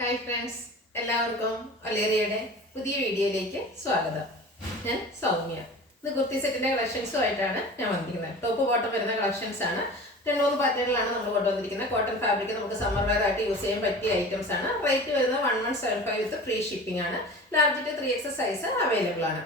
Hi friends, എല്ലാവർക്കും ഒലേറിയയുടെ പുതിയ വീഡിയോയിലേക്ക് സ്വാഗതം. ഞാൻ സൗമ്യ. ഇത് കുർത്തി സെറ്റിന്റെ കളക്ഷൻസുമായിട്ടാണ് ഞാൻ വന്നിരിക്കുന്നത്. ടോപ്പ് ബോട്ടം വരുന്ന കളക്ഷൻസ് ആണ്. 2-3 പാറ്റേണിലാണ് നമ്മൾ കൊണ്ടുവന്നിരിക്കുന്നത്. കോട്ടൺ ഫാബ്രിക് നമുക്ക് സമ്മർ വെയർ ആയിട്ട് യൂസ് ചെയ്യാൻ പറ്റിയ ഐറ്റംസ് ആണ്. റേറ്റ് വരുന്നത് 1175 വിത്ത് ഫ്രീ ഷിപ്പിംഗ് ആണ്. Large to 3X size available ആണ്.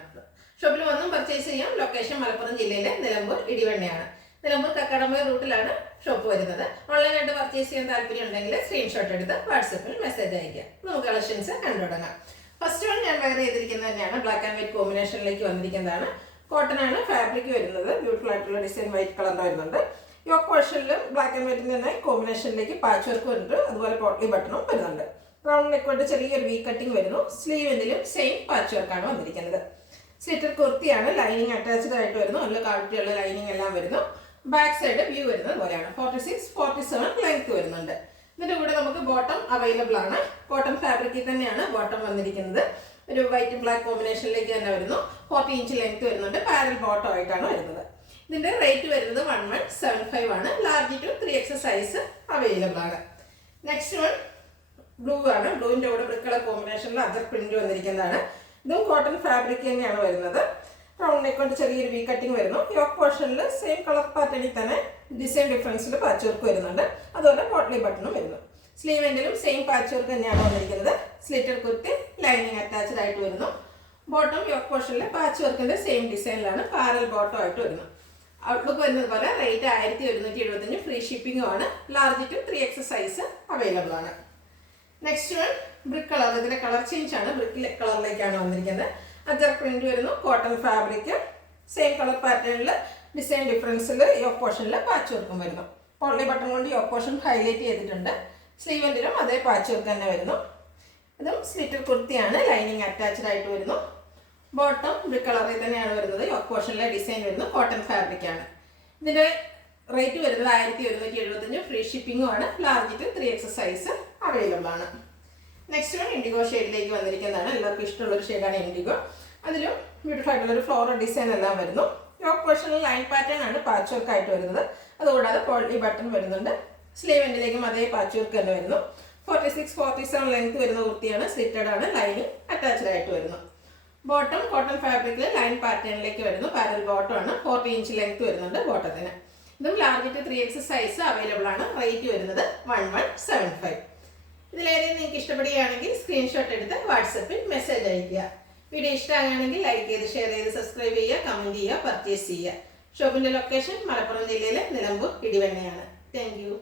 ഷോപ്പിൽ വന്നും പർച്ചേസ് ചെയ്യാം. ലൊക്കേഷൻ മലപ്പുറം ജില്ലയിലെ നിലമ്പൂർ ഇടിവണ്ണയാണ്. നിലമ്പൂർ കക്കാടംപൊയിൽ റൂട്ടിലാണ് ഷോപ്പ് വരുന്നത്. ഓൺലൈനായിട്ട് പർച്ചേസ് ചെയ്യാൻ താല്പര്യം ഉണ്ടെങ്കിൽ സ്ക്രീൻഷോട്ട് എടുത്ത് വാട്സപ്പിൽ മെസ്സേജ് അയക്കാം. നമുക്ക് കളക്ഷൻസ് കണ്ടു തുടങ്ങാം. ഫസ്റ്റ് വൺ ഞാൻ വെയർ ചെയ്തിരിക്കുന്നത് തന്നെയാണ്. ബ്ലാക്ക് ആൻഡ് വൈറ്റ് കോമ്പിനേഷനിലേക്ക് വന്നിരിക്കുന്നതാണ്. കോട്ടൺ ആണ് ഫാബ്രിക് വരുന്നത്. ബ്യൂട്ടിഫുൾ ആയിട്ടുള്ള ഡിസൈൻ വൈറ്റ് കളറിൽ വരുന്നുണ്ട്. യോക്ക് പോർഷനിലും ബ്ലാക്ക് ആൻഡ് വൈറ്റിൽ തന്നെ കോമ്പിനേഷനിലേക്ക് പാച്ച് വർക്ക് വരുന്നുണ്ട്. അതുപോലെ പോട്ട്ലി ബട്ടണും വരുന്നുണ്ട്. റൗണ്ട് നെക്ക് കൊണ്ട് ചെറിയൊരു വി കട്ടിങ് വരുന്നു. സ്ലീവിലും സെയിം പാച്ച് വർക്കാണ് വന്നിരിക്കുന്നത്. സ്ലിറ്റർ കുർത്തിയാണ്. ലൈനിങ് അറ്റാച്ച്ഡ് ആയിട്ട് വരുന്നു. നല്ല ക്വാളിറ്റിയുള്ള ലൈനിങ് എല്ലാം വരുന്നു. ബാക്ക് സൈഡ് വ്യൂ വരുന്നത് പോലെയാണ്. 46-47 ലെങ്ത് വരുന്നുണ്ട്. ഇതിന്റെ കൂടെ നമുക്ക് ബോട്ടം അവൈലബിൾ ആണ്. കോട്ടൺ ഫാബ്രിക്കിൽ തന്നെയാണ് ബോട്ടം വന്നിരിക്കുന്നത്. ഒരു വൈറ്റ് ബ്ലാക്ക് കോമ്പിനേഷനിലേക്ക് തന്നെ വരുന്നു. 40 ഇഞ്ച് ലെങ്ത് വരുന്നുണ്ട്. പാരൽ ബോട്ടം ആയിട്ടാണ് വരുന്നത്. ഇതിന്റെ റേറ്റ് വരുന്നത് 1175 ആണ്. Large to 3X size available ആണ്. നെക്സ്റ്റ് വൺ ബ്ലൂ ആണ്. ബ്ലൂവിന്റെ കൂടെ ബ്രിക്ക് കളർ കോമ്പിനേഷനിൽ അജർ പ്രിന്റ് വന്നിരിക്കുന്നതാണ്. ഇതും കോട്ടൺ ഫാബ്രിക് തന്നെയാണ് വരുന്നത്. റൗണ്ട് നെക്ക് കൊണ്ട് ചെറിയൊരു വി കട്ടിങ് വരുന്നു. യോക്ക് പോർഷനിൽ സെയിം കളർ പാറ്റേണിൽ തന്നെ ഡിസൈൻ ഡിഫറൻസിൽ പാച്ച് വർക്ക് വരുന്നുണ്ട്. അതുപോലെ പോട്ട്ലി ബട്ടണും വരുന്നു. സ്ലീവ് എൻഡിലും സെയിം പാച്ച് വർക്ക് തന്നെയാണ് വന്നിരിക്കുന്നത്. സ്ലിറ്റർ കുർത്തി ലൈനിങ് അറ്റാച്ച്ഡ് ആയിട്ട് വരുന്നു. ബോട്ടം യോക്ക് പോർഷനിലെ പാച്ച് വർക്കിന്റെ സെയിം ഡിസൈനിലാണ് പാരൽ ബോട്ടം ആയിട്ട് വരുന്നു. ഔട്ട്ലുക്ക് വരുന്നത് പോലെ റേറ്റ് 1175 ഫ്രീ ഷിപ്പിംഗും ആണ്. Large to 3X size available ആണ്. Next one brick colour. ഇതിന്റെ കളർ ചേഞ്ച് ആണ്. ബ്രിക്ക് കളറിലേക്കാണ് വന്നിരിക്കുന്നത്. അജർ പ്രിന്റ് വരുന്നു. കോട്ടൺ ഫാബ്രിക് സെയിം കളർ പാറ്റേണിൽ ഡിസൈൻ ഡിഫറൻസിൽ യോക്ക് പോർഷനിൽ പാച്ച് വർക്കും വരുന്നു. പോട്ട്ലി ബട്ടൺ കൊണ്ട് യോക്ക് പോർഷൻ ഹൈലൈറ്റ് ചെയ്തിട്ടുണ്ട്. സ്ലീവെന്റിലും അതേ പാച്ച് വർക്ക് തന്നെ വരുന്നു. ഇതും സ്ലിറ്റർ കുർത്തിയാണ്. ലൈനിങ് അറ്റാച്ച്ഡ് ആയിട്ട് വരുന്നു. ബോട്ടം ബ്രിക്ക് കളറിൽ തന്നെയാണ് വരുന്നത്. യോക്ക് പോർഷനിലെ ഡിസൈൻ വരുന്നു. കോട്ടൺ ഫാബ്രിക് ആണ്. ഇതിന്റെ റേറ്റ് വരുന്നത് 1175 ഫ്രീ ഷിപ്പിംഗും ആണ്. Large to 3X size available ആണ്. നെക്സ്റ്റ് വൺ ഇൻഡിഗോ ഷെയ്ഡിലേക്ക് വന്നിരിക്കുന്നതാണ്. എല്ലാവർക്കും ഇഷ്ടമുള്ളൊരു ഷെയ്ഡാണ് ഇൻഡിഗോ. അതിലും ബ്യൂട്ടിഫുൾ ആയിട്ടുള്ളൊരു ഫ്ലോറൽ ഡിസൈൻ എല്ലാം വരുന്നു. യോക്ക് പോർഷനിൽ ലൈൻ പാറ്റേൺ ആണ് പാച്ച് വർക്ക് ആയിട്ട് വരുന്നത്. അതുകൂടാതെ പോട്ട്ലി ബട്ടൺ വരുന്നുണ്ട്. സ്ലീവ് എൻഡിലേക്കും അതേ പാച്ച് വർക്ക് തന്നെ വരുന്നു. 46-47 ലെങ്ത് വരുന്ന കുർത്തിയാണ്. സ്ലിറ്റഡ് ആണ്. ലൈനിങ് അറ്റാച്ച്ഡ് ആയിട്ട് വരുന്നു. ബോട്ടം കോട്ടൺ ഫാബ്രിക്കിൽ ലൈൻ പാറ്റേണിലേക്ക് വരുന്നു. പാരൽ ബോട്ടം ആണ്. 40 ഇഞ്ച് ലെങ്ത് വരുന്നുണ്ട് ബോട്ടത്തിന്. ഇതും large to 3X size available ആണ്. റേറ്റ് വരുന്നത് 1175. ഇതിലേതെങ്കിലും നിങ്ങൾക്ക് ഇഷ്ടപ്പെടുകയാണെങ്കിൽ സ്ക്രീൻഷോട്ട് എടുത്ത് വാട്സപ്പിൽ മെസ്സേജ് അയയ്ക്കുക. വീഡിയോ ഇഷ്ടമാണെങ്കിൽ ലൈക്ക് ചെയ്ത് ഷെയർ ചെയ്ത് സബ്സ്ക്രൈബ് ചെയ്യുക, കമൻറ്റ് ചെയ്യുക, പർച്ചേസ് ചെയ്യുക. ഷോപ്പിൻ്റെ ലൊക്കേഷൻ മലപ്പുറം ജില്ലയിലെ നിലമ്പൂർ ഇടിവണ്ണയാണ്. Thank you.